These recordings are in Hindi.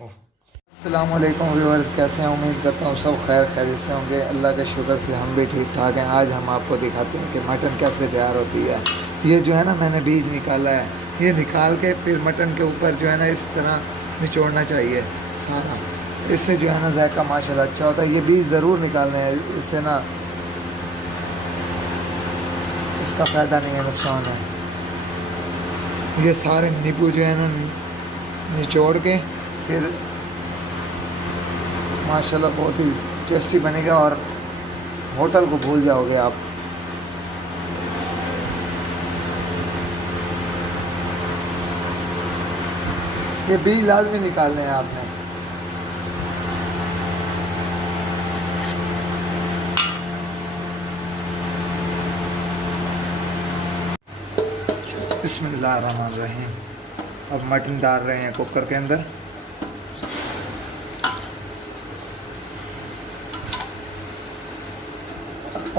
अस्सलाम वालेकुम व्यूअर्स, कैसे हैं? उम्मीद करता हूँ सब खैर खैरियत से होंगे। अल्लाह के शुक्र से हम भी ठीक ठाक हैं। आज हम आपको दिखाते हैं कि मटन कैसे तैयार होती है। ये जो है ना, मैंने बीज निकाला है। ये निकाल के फिर मटन के ऊपर जो है ना इस तरह निचोड़ना चाहिए सारा। इससे जो है ना जायका माशाल्लाह अच्छा होता है। ये बीज ज़रूर निकालने हैं, इससे ना इसका फ़ायदा नहीं है, नुकसान है। ये सारे नींबू जो है ना निचोड़ के फिर माशाल्लाह बहुत ही टेस्टी बनेगा और होटल को भूल जाओगे आप। ये बीज लाजमी निकालने हैं आपने। बिस्मिल्लाहिर्रहमानिर्रहीम। अब मटन डाल रहे हैं कुकर के अंदर।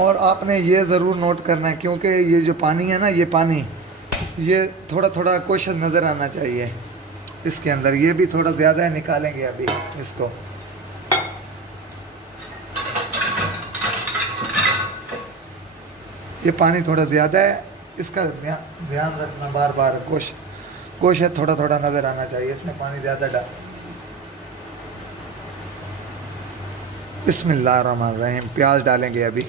और आपने ये ज़रूर नोट करना है, क्योंकि ये जो पानी है ना, ये पानी ये थोड़ा थोड़ा कोशिश नज़र आना चाहिए इसके अंदर। ये भी थोड़ा ज़्यादा है, निकालेंगे अभी इसको। ये पानी थोड़ा ज़्यादा है, इसका ध्यान रखना। बार बार कोशिश थोड़ा थोड़ा नज़र आना चाहिए। इसमें पानी ज़्यादा डाल। बिस्मिल्लाहिर्रहमानिर्रहीम। प्याज डालेंगे अभी।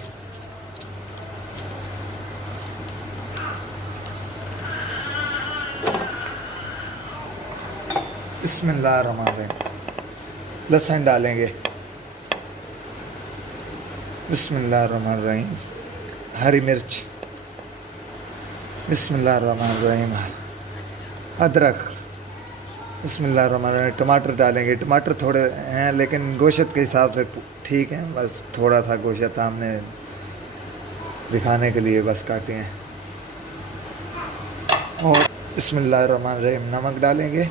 बिस्मिल्लाहिर्रहमानिर्रहीम। लहसुन डालेंगे। बिस्मिल्लाहिर्रहमानिर्रहीम। हरी मिर्च। बिस्मिल्लाहिर्रहमानिर्रहीम। अदरक। बिस्मिल्लाहिर्रहमानिर्रहीम। टमाटर डालेंगे। टमाटर थोड़े हैं लेकिन गोश्त के हिसाब से ठीक है, बस थोड़ा सा गोश्त हमने दिखाने के लिए बस काटे हैं। और बिस्मिल्लाहिर्रहमानिर्रहीम। नमक डालेंगे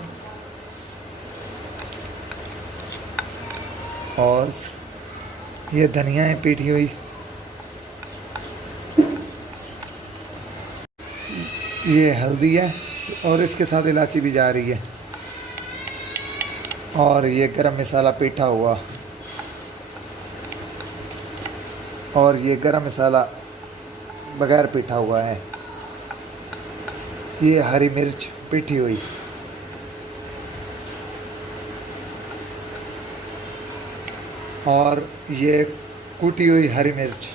और ये धनिया है पीटी हुई। ये हल्दी है और इसके साथ इलायची भी जा रही है। और ये गरम मसाला पीटा हुआ। और ये गरम मसाला बगैर पीटा हुआ है। ये हरी मिर्च पीटी हुई। और ये कूटी हुई हरी मिर्च।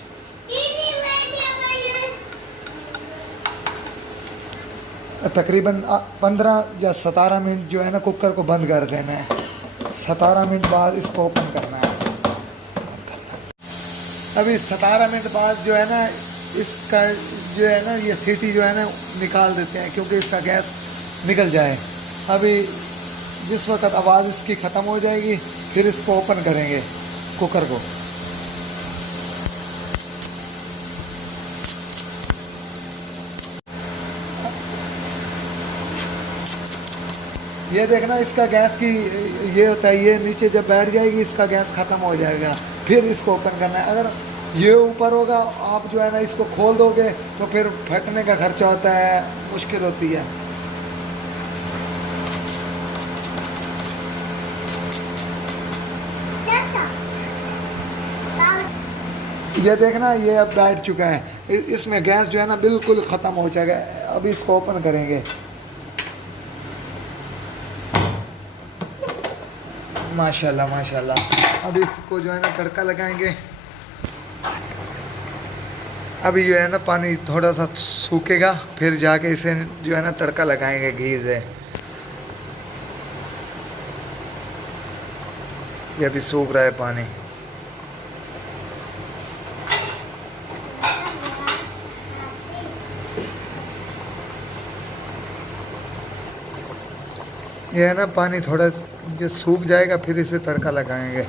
तकरीबन 15 या 17 मिनट जो है ना कुकर को बंद कर देना है। 17 मिनट बाद इसको ओपन करना है। अभी 17 मिनट बाद जो है ना इसका जो है ना ये सीटी जो है ना निकाल देते हैं, क्योंकि इसका गैस निकल जाए। अभी जिस वक्त आवाज़ इसकी ख़त्म हो जाएगी फिर इसको ओपन करेंगे कुकर को। ये देखना इसका गैस की ये होता है, ये नीचे जब बैठ जाएगी इसका गैस ख़त्म हो जाएगा। फिर इसको ओपन करना है। अगर ये ऊपर होगा आप जो है ना इसको खोल दोगे तो फिर फटने का खर्चा होता है, मुश्किल होती है। ये देखना ये अब बैठ चुका है। इसमें गैस जो है ना बिल्कुल ख़त्म हो जाएगा। अभी इसको ओपन करेंगे। माशाल्लाह माशाल्लाह। अब इसको जो है ना तड़का लगाएंगे। अभी जो है ना पानी थोड़ा सा सूखेगा फिर जाके इसे जो है ना तड़का लगाएंगे घी से। ये अभी सूख रहा है पानी। ये है ना पानी थोड़ा ये सूख जाएगा फिर इसे तड़का लगाएंगे।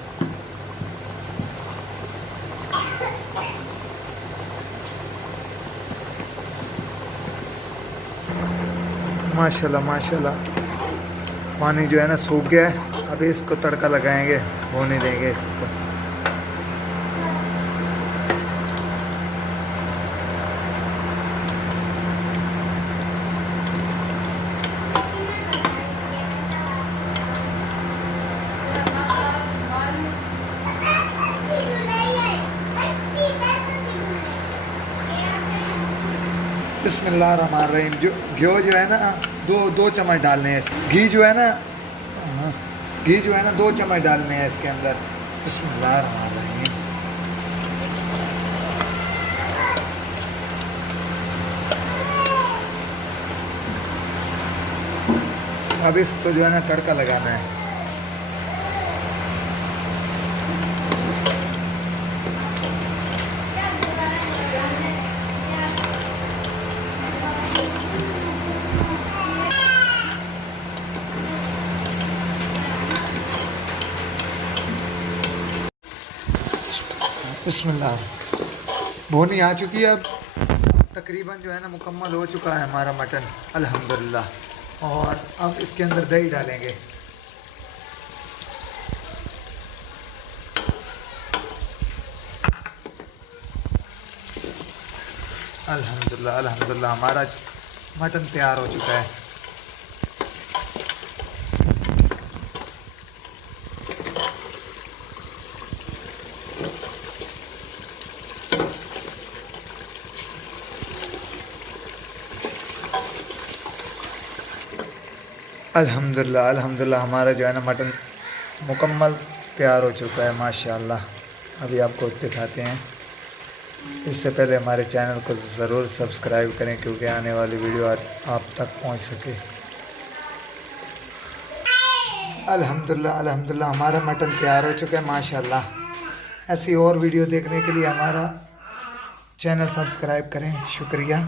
माशाल्लाह माशाल्लाह। पानी जो है ना सूख गया है। अभी इसको तड़का लगाएंगे, होने देंगे इसको। बिस्मिल्लाहिर्रहमानिर्रहीम। जो जो है ना दो चम्मच डालने हैं। घी जो है ना 2 चम्मच डालने हैं इसके अंदर। बिस्मिल्लाहिर्रहमानिर्रहीम। अब इसको जो है ना तड़का लगाना है। बिस्मिल्लाह। भुनी आ चुकी है। अब तकरीबन जो है ना मुकम्मल हो चुका है हमारा मटन अल्हम्दुलिल्लाह। और अब इसके अंदर दही डालेंगे। अल्हम्दुलिल्लाह अल्हम्दुलिल्लाह हमारा मटन तैयार हो चुका है। अल्हम्दुलिल्लाह अल्हम्दुलिल्लाह हमारा जो है ना मटन मुकम्मल तैयार हो चुका है माशाअल्लाह। अभी आपको दिखाते हैं। इससे पहले हमारे चैनल को ज़रूर सब्सक्राइब करें क्योंकि आने वाली वीडियो आप तक पहुंच सके। अल्हम्दुलिल्लाह अल्हम्दुलिल्लाह हमारा मटन तैयार हो चुका है माशाअल्लाह। ऐसी और वीडियो देखने के लिए हमारा चैनल सब्सक्राइब करें। शुक्रिया।